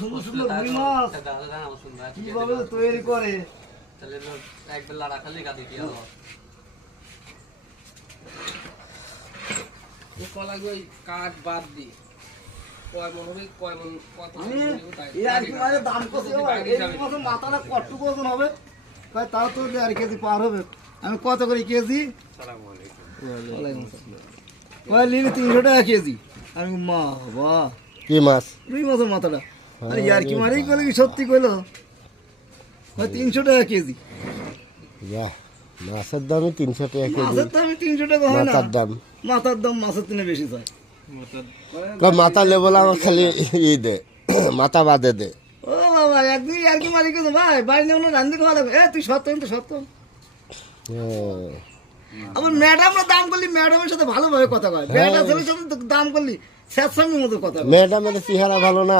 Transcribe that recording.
সুন্দর সুন্দর রুই মাছ কিভাবে তৈরি করে কাঠ বাদ দি কয় মন হবে কয় মন কত দাম কত মাথাটা কটটুকু ওজন হবে তাও তো 1.5 কেজি পার হবে। আমি কত করে কেজি? নিলে 300 টাকা কেজি। আমি মা বাহ কি মাছ? রুই মাছের মাথাটা। আরে ইয়ার কি মারি করলে কি সত্যি কইলো? 300 টাকা কেজি। মাছের দামই 300 টাকা কেজি। মাছের দামই 300 টাকা হয় না। মাথার দাম মাছের থেকে বেশি চাই। মাথা লেবল আমার খালি দে মাথা বাদে দে। ও বাবা একদিন আর কি মারি কেন ভাই বাইরে নেই রান্দি খাওয়া লাগবে। তুই সত্য আমার ম্যাডামরা দাম করলি ম্যাডামের সাথে ভালোভাবে কথা কয়। ম্যাডামের সাথে দাম করলি স্যার সঙ্গের মতো কথা। ম্যাডামের চেহারা ভালো না।